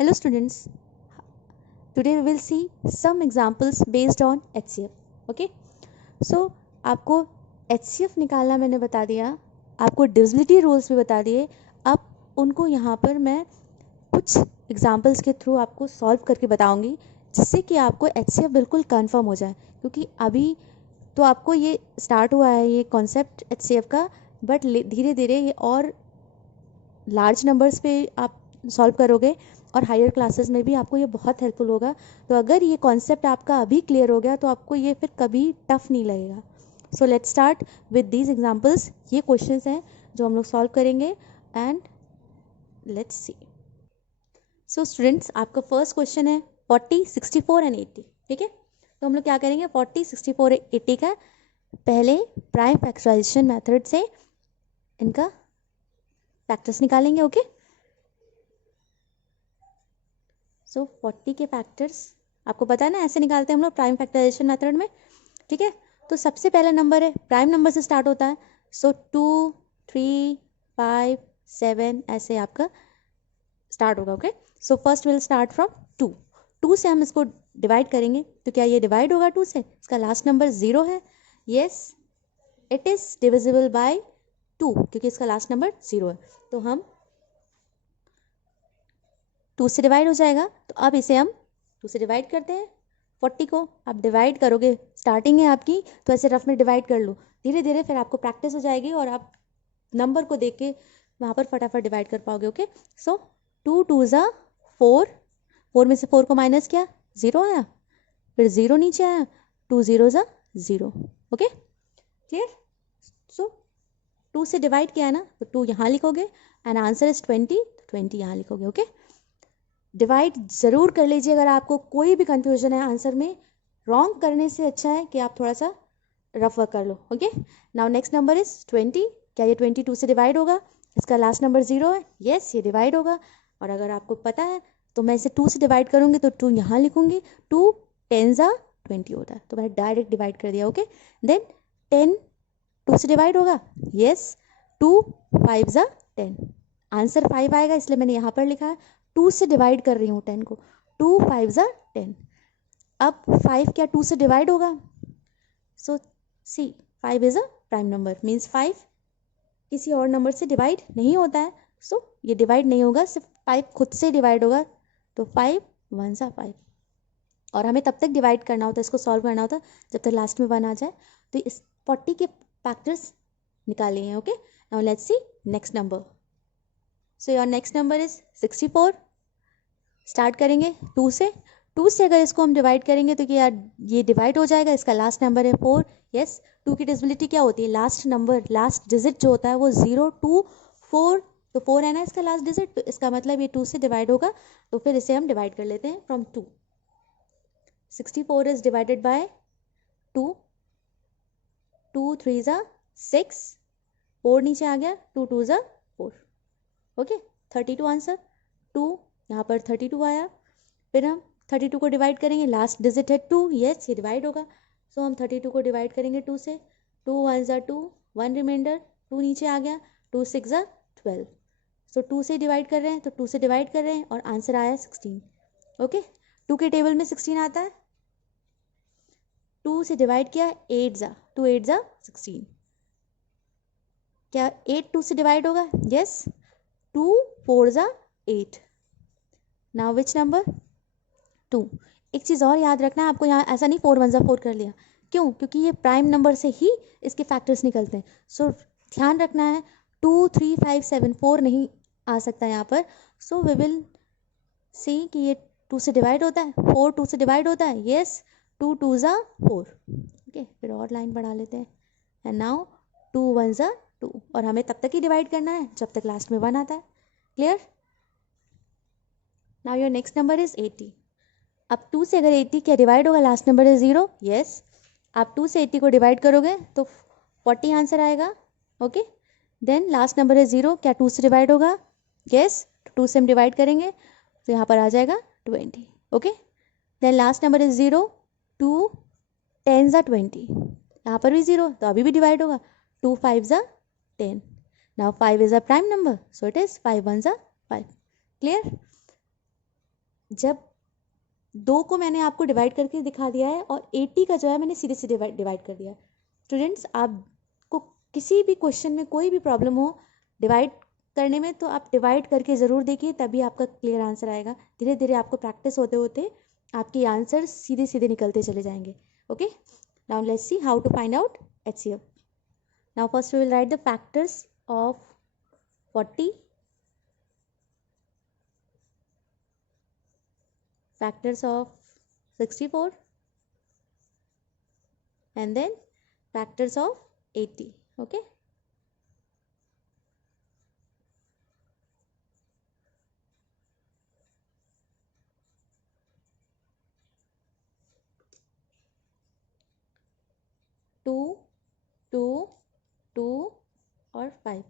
Hello students, today we will see some examples based on HCF. Okay, so आपको HCF निकालना मैंने बता दिया, आपको डिविजिबिलिटी रूल्स भी बता दिए. अब उनको यहाँ पर मैं कुछ एग्जाम्पल्स के थ्रू आपको सॉल्व करके बताऊंगी जिससे कि आपको HCF बिल्कुल कंफर्म हो जाए. क्योंकि अभी तो आपको ये स्टार्ट हुआ है ये कॉन्सेप्ट HCF का, बट धीरे धीरे ये और लार्ज नंबर्स पे आप सॉल्व करोगे और हायर क्लासेस में भी आपको ये बहुत हेल्पफुल होगा. तो अगर ये कॉन्सेप्ट आपका अभी क्लियर हो गया तो आपको ये फिर कभी टफ नहीं लगेगा. So let's start with these examples. ये क्वेश्चंस हैं जो हम लोग सॉल्व करेंगे and let's see. So students, आपका फर्स्ट क्वेश्चन है 40, 64 एंड 80. ठीक है, तो हम लोग क्या करेंगे, 40, 64, 80 का पहले प्राइम फैक्टराइजेशन मेथड से इनका फैक्टर्स निकालेंगे. ओके, सो 40 के फैक्टर्स आपको पता है ना, ऐसे निकालते हैं हम लोग प्राइम फैक्टराइजेशन मेथड में. ठीक है, तो सबसे पहला नंबर है, प्राइम नंबर से स्टार्ट होता है. सो 2, 3, 5, 7 ऐसे आपका स्टार्ट होगा. Okay, so first will start from 2. 2 से हम इसको डिवाइड करेंगे तो क्या ये डिवाइड होगा 2 से? इसका लास्ट नंबर 0 है. Yes, it is divisible by 2 क्योंकि इसका लास्ट नंबर 0 है. तो हम 2 से डिवाइड हो जाएगा. तो अब इसे हम 2 से डिवाइड करते हैं. 40 को आप डिवाइड करोगे, स्टार्टिंग है आपकी तो ऐसे रफ में डिवाइड कर लो. धीरे धीरे फिर आपको प्रैक्टिस हो जाएगी और आप नंबर को देख के वहाँ पर फटाफट डिवाइड कर पाओगे. ओके, सो 2 2 ज़ा 4, 4 में से 4 को माइनस किया, 0 आया, फिर 0 नीचे आया, 2 0 ज़ा 0. Okay, clear. सो 2 से डिवाइड किया है ना, तो 2 यहाँ लिखोगे एंड आंसर इज 20, 20 यहाँ लिखोगे. ओके, डिवाइड ज़रूर कर लीजिए अगर आपको कोई भी कंफ्यूजन है आंसर में. रॉन्ग करने से अच्छा है कि आप थोड़ा सा रफ वर्क कर लो. Okay, now next number is 20. क्या ये 22 से डिवाइड होगा? इसका लास्ट नंबर 0 है. यस, ये डिवाइड होगा. और अगर आपको पता है तो मैं इसे 2 से डिवाइड करूँगी तो 2 यहाँ लिखूँगी. 2 10 ज़ा 20 होता है, तो मैंने डायरेक्ट डिवाइड कर दिया. ओके, देन 10 2 से डिवाइड होगा. यस, 2 5 ज़ा 10, आंसर 5 आएगा इसलिए मैंने यहाँ पर लिखा है. 2 से डिवाइड कर रही हूँ 10 को. 2 5 ज़ा 10. अब 5 क्या 2 से डिवाइड होगा? सो सी 5 is a prime number, means 5 किसी और नंबर से डिवाइड नहीं होता है. सो ये डिवाइड नहीं होगा, सिर्फ 5 खुद से डिवाइड होगा. तो 5 1 ज़ा 5. और हमें तब तक डिवाइड करना होता है, इसको सॉल्व करना होता है जब तक लास्ट में 1 आ जाए. तो इस 40 के फैक्टर्स निकाले हैं. Okay, now let's C next number. So your next number is 64. Start करेंगे 2 से. 2 से अगर इसको हम डिवाइड करेंगे तो क्या ये डिवाइड हो जाएगा. इसका लास्ट नंबर है 4. यस, 2 की डिविजिबिलिटी क्या होती है? लास्ट नंबर, लास्ट डिजिट जो होता है वो 0 2 4. तो 4 है ना इसका लास्ट डिजिट, तो इसका मतलब ये 2 से डिवाइड होगा. तो फिर इसे हम डिवाइड कर लेते हैं फ्रॉम 2. 64 is divided by 2. 2 3 ज़ा 6, 4 नीचे आ गया, 2 2 ज़ा 4. Okay, 32 answer. 2 यहाँ पर 32 आया. फिर हम 32 को डिवाइड करेंगे, लास्ट डिजिट है 2. यस, ये डिवाइड होगा. सो हम 32 को डिवाइड करेंगे 2 से. 2 1 ज़ा 2, 1 रिमाइंडर, 2 नीचे आ गया, 2 6 ज़ा 12. सो 2 से डिवाइड कर रहे हैं तो 2 से डिवाइड कर रहे हैं और आंसर आया 16. ओके, 2 के टेबल में 16 आता है. 2 से डिवाइड किया, 8 ज़ा 2 8 ज़ा 16. क्या 8 2 से डिवाइड होगा? यस, 2 4 ज़ा 8. Now which number? 2. एक चीज़ और याद रखना है आपको, यहाँ ऐसा नहीं 4 1 ज़ा 4 कर लिया. क्यों? क्योंकि ये प्राइम नंबर से ही इसके फैक्टर्स निकलते हैं. सो ध्यान रखना है 2 3 5 7 4 नहीं आ सकता यहाँ पर. सो वी विल सी कि ये 2 से डिवाइड होता है, 4 2 से डिवाइड होता है. यस, 2 2 ज़ा 4. ओके, फिर और लाइन बढ़ा लेते हैं. एंड नाउ 2 1 ज़ा 2. और हमें तब तक ही डिवाइड करना है जब तक लास्ट में 1 आता है. Clear. Now your next number is 80. अब 2 से अगर 80 क्या डिवाइड होगा? लास्ट नंबर है 0. यस, आप 2 से 80 को डिवाइड करोगे तो 40 आंसर आएगा. ओके, देन लास्ट नंबर है 0. क्या 2 से डिवाइड होगा? यस, 2 से हम डिवाइड करेंगे तो यहाँ पर आ जाएगा 20. Okay, then last number is 0. 2 10 ज़ा 20, यहाँ पर भी 0 तो अभी भी डिवाइड होगा. 2 5 ज़ा 10. Now 5 is a prime number, so it is 5 1 ज़ा 5. क्लियर. जब 2 को मैंने आपको डिवाइड करके दिखा दिया है और 80 का जो है मैंने सीधे सीधे डिवाइड कर दिया। स्टूडेंट्स, आपको किसी भी क्वेश्चन में कोई भी प्रॉब्लम हो डिवाइड करने में तो आप डिवाइड करके ज़रूर देखिए, तभी आपका क्लियर आंसर आएगा। धीरे धीरे आपको प्रैक्टिस होते होते आपके आंसर सीधे सीधे निकलते चले जाएंगे। Okay, now let's see how to find out HCF. Now first we will write the factors of 40, factors of 64, and then factors of 80. Okay. Two, two, two और 5,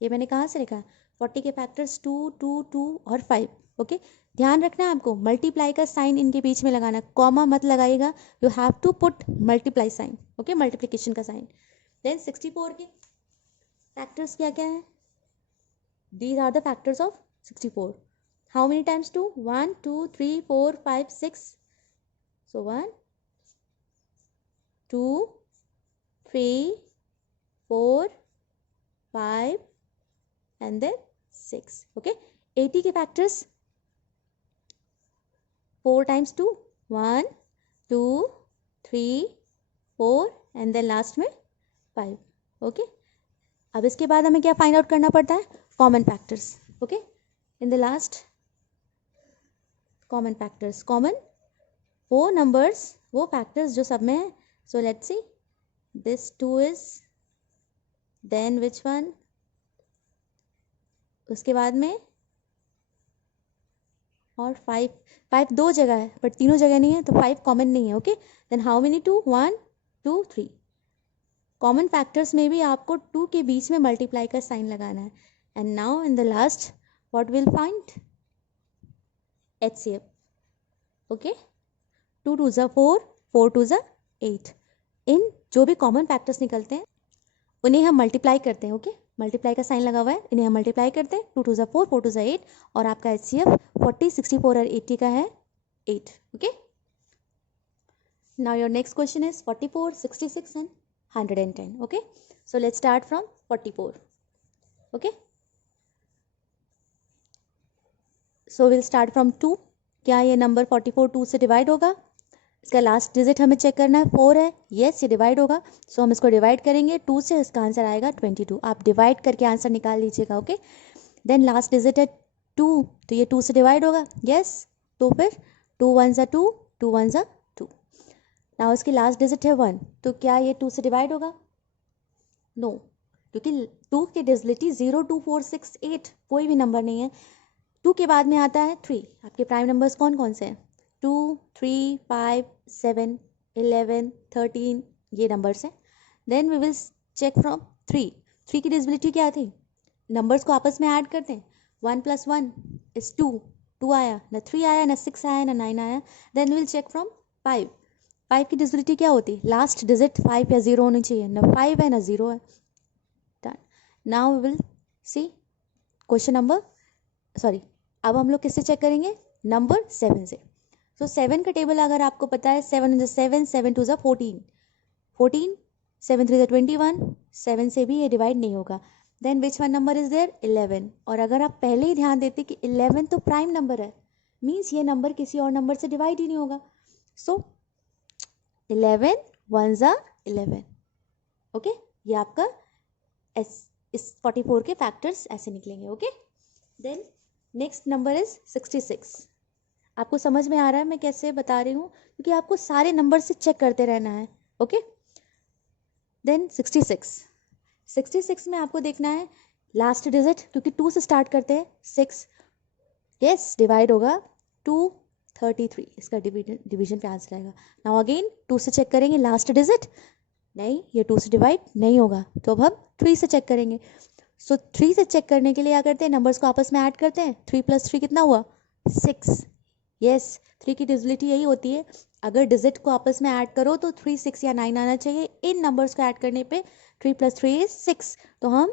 ये मैंने कहाँ से लिखा है? 40 के फैक्टर्स 2, 2, 2 और 5. ओके, ध्यान रखना है आपको मल्टीप्लाई का साइन इनके बीच में लगाना, कॉमा मत लगाइएगा, you have to put multiply sign. Okay, multiplication का साइन. देन 64 के फैक्टर्स क्या क्या है? These are the factors of 64. How many times 2? 1, 2, 3, 4, 5, 6. सो 1, 2, 3, 4, 5 and then 6. Okay, 80 के factors 4 times 2, 1, 2, 3, 4 and then last में 5. Okay, अब इसके बाद हमें क्या फाइंड आउट करना पड़ता है? Common factors. Okay, in the last common factors, common वो नंबर्स, वो फैक्टर्स जो सब में है. So let's see, this 2 is, then which one, उसके बाद में और 5 दो जगह है बट तीनों जगह नहीं है तो 5 कॉमन नहीं है. Okay, then how many 2? 1, 2, 3. Common factors में भी आपको 2 के बीच में मल्टीप्लाई का साइन लगाना है. And now in the last what will find? HCF. Okay, 2 2 ज़ा 4, 4 2 ज़ा 8. इन जो भी कॉमन फैक्टर्स निकलते हैं उन्हें हम मल्टीप्लाई करते हैं. ओके, मल्टीप्लाई का साइन लगा हुआ है, इन्हें हम मल्टीप्लाई करते हैं. 2 2 ज़ा 4, 4 2 ज़ा 8 और आपका HCF 40, 64 और 80 का है 8. Okay, now your next question is 44, 66 and 110. Okay, so let's start from 44. Okay, so will start from 2. क्या ये नंबर 44 2 से डिवाइड होगा? इसका लास्ट डिजिट हमें चेक करना है, 4 है. येस, ये डिवाइड होगा. सो हम इसको डिवाइड करेंगे 2 से, इसका आंसर आएगा 22. आप डिवाइड करके आंसर निकाल लीजिएगा. ओके, देन लास्ट डिजिट है 2, तो ये 2 से डिवाइड होगा. येस, तो फिर 2 1 ज़ा 2, 2 1 ज़ा 2. नाउ इसकी लास्ट डिजिट है 1, तो क्या ये 2 से डिवाइड होगा? नो, क्योंकि 2 की डिजिबिलिटी 0, 2, 4, 6, 8 कोई भी नंबर नहीं है. 2 के बाद में आता है 3. आपके प्राइम नंबर्स कौन कौन से हैं? 2, 3, 5, 7, 11, 13, ये नंबर्स हैं. Then we will check from 3. 3 की डिजिबिलिटी क्या थी? नंबर्स को आपस में ऐड करते हैं. 1 + 1 इज 2. 2 आया ना, 3 आया ना, 6 आया ना, 9 आया. Then we will check from 5. 5 की डिजिबिलिटी क्या होती? लास्ट डिजिट 5 या 0 होनी चाहिए. ना 5 है ना 0 है. Done. Now we will see question number, sorry, अब हम लोग किससे चेक करेंगे? नंबर 7 से. तो 7 का टेबल अगर आपको पता है, 7 × 7, 7 2 ज़ा 14, 14, 7 3 ज़ा 21, 7 से भी ये डिवाइड नहीं होगा. Then which one number is there? 11. और अगर आप पहले ही ध्यान देते कि 11 तो प्राइम नंबर है, मीन्स ये नंबर किसी और नंबर से डिवाइड ही नहीं होगा. सो 11 1 ज़ा 11. ओके, ये आपका इस 44 के फैक्टर्स ऐसे निकलेंगे. Okay, then next number is 66. आपको समझ में आ रहा है मैं कैसे बता रही हूँ? क्योंकि आपको सारे नंबर से चेक करते रहना है. ओके, देन 66 में आपको देखना है लास्ट डिजिट, क्योंकि 2 से स्टार्ट करते हैं. 6, यस, डिवाइड होगा 2, 33. इसका डिवीजन पे आंसर आएगा. नाउ अगेन 2 से चेक करेंगे लास्ट डिजिट, नहीं, ये 2 से डिवाइड नहीं होगा, तो अब हम 3 से चेक करेंगे. सो 3 से चेक करने के लिए क्या करते हैं? नंबर्स को आपस में ऐड करते हैं. 3 + 3 कितना हुआ? 6. यस, 3 की डिजिबिलिटी यही होती है, अगर डिजिट को आपस में ऐड करो तो 3, 6 या 9 आना चाहिए. इन नंबर्स को ऐड करने पे 3 + 3 इज 6. तो हम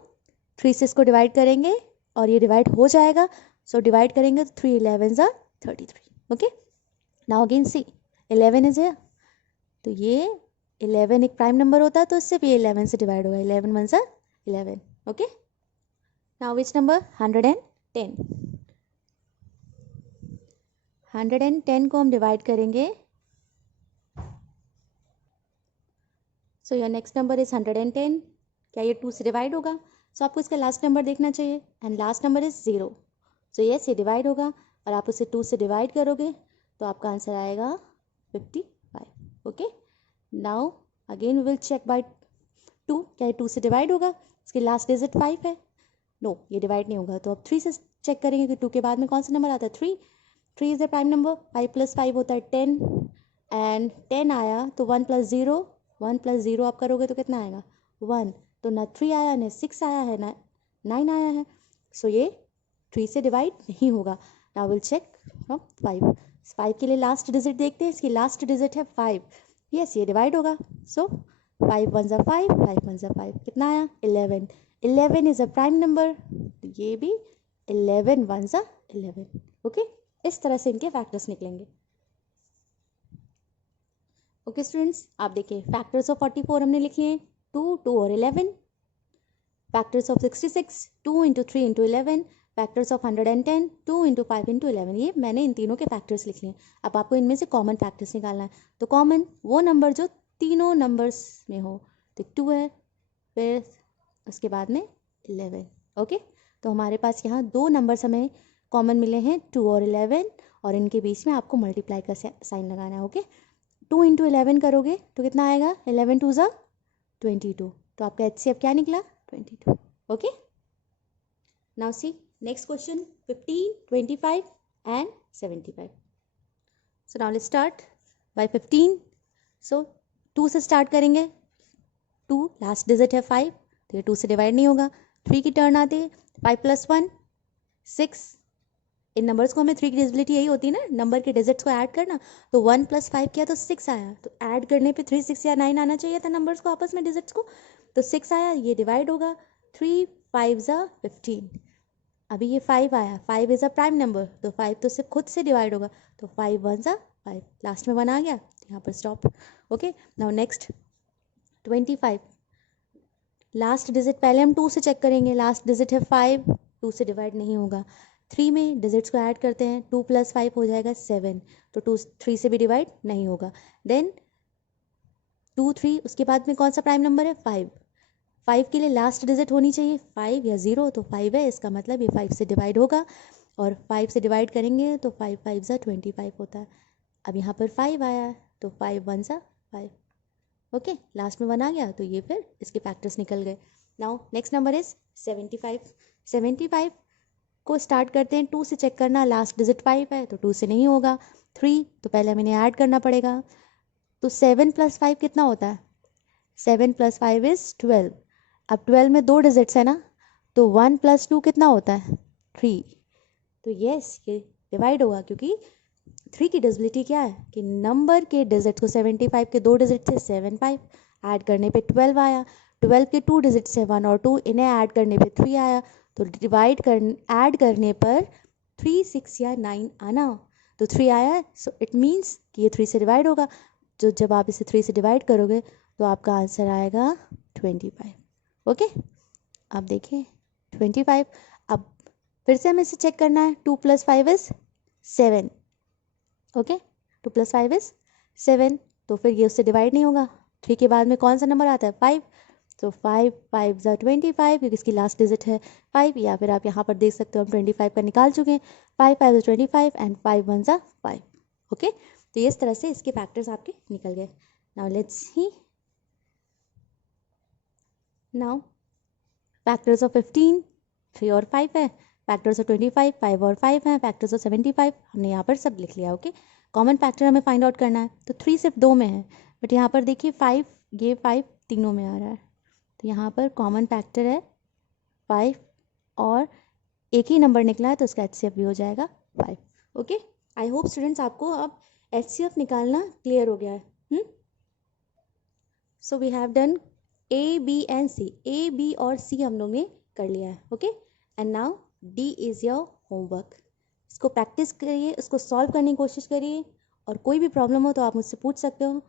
3 से इसको डिवाइड करेंगे और ये डिवाइड हो जाएगा. सो डिवाइड करेंगे तो 3 11 ज़ा 33. Okay, now again see 11 is here, तो ये 11 एक प्राइम नंबर होता है तो इससे भी 11 से डिवाइड होगा, 11 1 सा 11. Okay, now which number 110. 110 को हम डिवाइड करेंगे, so your next number is 110. क्या ये 2 से डिवाइड होगा? सो आपको इसका लास्ट नंबर देखना चाहिए and last number is 0. So yes, ये डिवाइड होगा और आप उसे 2 से डिवाइड करोगे तो आपका आंसर आएगा 55. Okay, now again we will check by 2. क्या ये 2 से डिवाइड होगा? इसके लास्ट डिजिट 5 है. नो, ये डिवाइड नहीं होगा. तो अब 3 से चेक करेंगे कि 2 के बाद में कौन सा नंबर आता है? 3. 3 इज द प्राइम नंबर. 5 + 5 होता है 10 एंड 10 आया तो 1 + 0, 1 + 0 आप करोगे तो कितना आएगा? 1. तो ना 3 आया, ना 6 आया है, ना 9 आया है. सो ये 3 से डिवाइड नहीं होगा. Now will check from 5. 5 के लिए लास्ट डिजिट देखते हैं. इसकी लास्ट डिजिट है 5. यस, ये डिवाइड होगा. सो 5 1 ज़ा 5, 5 1 ज़ा 5, कितना आया? 11. 11 इज अ प्राइम नंबर, तो ये भी 11 1 ज़ा 11. ओके, इस तरह से इनके फैक्टर्स निकलेंगे. ओके स्टूडेंट्स, आप देखिए फैक्टर्स ऑफ 44 हमने लिखे हैं 2, 2 और 11. Factors of 66, 2 × 3 × 11. Factors of 110, 2 × 5 × 11. ये मैंने इन तीनों के फैक्टर्स लिख लिए. अब आपको इनमें से कॉमन फैक्टर्स निकालना है. तो कॉमन वो नंबर जो तीनों नंबर्स में हो. तो 2 है, फिर उसके बाद में 11. ओके, तो हमारे पास यहाँ दो नंबर्स हमें कॉमन मिले हैं 2 और 11, और इनके बीच में आपको मल्टीप्लाई का साइन लगाना है. ओके, 2 × 11 करोगे तो कितना आएगा? 11 2 ज़ा 22. तो आपका HCF क्या निकला? 22. Okay, now see next question 15, 25 and 75. So now let's start by 15. सो 2 से स्टार्ट करेंगे. 2 लास्ट डिजिट है 5, तो ये 2 से डिवाइड नहीं होगा. 3 की टर्न आते हैं. 5 + 1 6. इन नंबर्स को हमें 3 की डिजिबिलिटी यही होती है ना, नंबर के डिजिट्स को ऐड करना. तो 1 + 5 किया तो 6 आया. तो ऐड करने पे 3 6 या 9 आना चाहिए था नंबर्स को आपस में, डिजिट्स को. तो 6 आया, ये डिवाइड होगा. 3 5 ज़ा 15. अभी ये 5 आया, 5 इज़ अ प्राइम नंबर, तो 5 तो सिर्फ खुद से डिवाइड होगा. तो 5 1 ज़ा 5, लास्ट में 1 आ गया, तो यहाँ पर stop. Okay, now next 25. Last digit पहले हम 2 से चेक करेंगे. लास्ट डिजिट है 5, 2 से डिवाइड नहीं होगा. 3 में डिजिट्स को ऐड करते हैं. 2 + 5 हो जाएगा 7, तो 2 3 से भी डिवाइड नहीं होगा. देन 2 3, उसके बाद में कौन सा प्राइम नंबर है? 5. 5 के लिए लास्ट डिजिट होनी चाहिए 5 या 0, तो 5 है, इसका मतलब ये 5 से डिवाइड होगा. और 5 से डिवाइड करेंगे तो 5 5 ज़ा 25 होता है. अब यहाँ पर 5 आया है, तो 5 1 ज़ा 5. ओके, लास्ट में 1 आ गया, तो ये फिर इसके फैक्टर्स निकल गए. Now next number is 75. 75 को स्टार्ट करते हैं. 2 से चेक करना, लास्ट डिजिट 5 है, तो 2 से नहीं होगा. 3, तो पहले हमें ऐड करना पड़ेगा. तो 7 + 5 कितना होता है? 7 + 5 इज 12. अब 12 में 2 डिजिट्स है ना, तो 1 + 2 कितना होता है? 3. तो यस, ये डिवाइड होगा, क्योंकि 3 की डिजिबिलिटी क्या है कि नंबर के डिजिट को 75 के 2 डिजिट थे 7 5, ऐड करने पे 12 आया. 12 के 2 डिजिट्स है 1 और 2, इन्हें ऐड करने पे 3 आया. तो डिवाइड कर ऐड करने पर 3 6 या 9 आना, तो 3 आया. सो इट मीन्स कि ये 3 से डिवाइड होगा. जो जब आप इसे 3 से डिवाइड करोगे तो आपका आंसर आएगा 25. ओके, आप देखिए 25. अब फिर से हमें इसे चेक करना है. 2 + 5 इज 7. ओके, 2 + 5 इज 7, तो फिर ये उससे डिवाइड नहीं होगा. 3 के बाद में कौन सा नंबर आता है? 5. तो 5 5 ज़ा 25, क्योंकि इसकी लास्ट डिजिट है 5, या फिर आप यहाँ पर देख सकते हो हम 25 का निकाल चुके हैं. 5 5 ज़ा 25 एंड 5 1 ज़ा 5. ओके, तो इस तरह से इसके फैक्टर्स आपके निकल गए. Now let's C, now factors of 15 3 और 5 है. फैक्टर्स ऑफ 25 5 और 5 हैं. फैक्टर्स ऑफ 75 हमने यहाँ पर सब लिख लिया. ओके, कॉमन फैक्टर हमें फाइंड आउट करना है. तो 3 सिर्फ 2 में है, बट यहाँ पर देखिए 5, ये 5 तीनों में आ रहा है. तो यहाँ पर कॉमन फैक्टर है 5, और एक ही नंबर निकला है, तो उसका HCF भी हो जाएगा 5. ओके, आई होप स्टूडेंट्स आपको अब HCF निकालना क्लियर हो गया है. So we have done A, B and C. A, B और C हम लोग ने कर लिया है. Okay, and now D is your homework. इसको प्रैक्टिस करिए, इसको सॉल्व करने की कोशिश करिए और कोई भी प्रॉब्लम हो तो आप मुझसे पूछ सकते हो।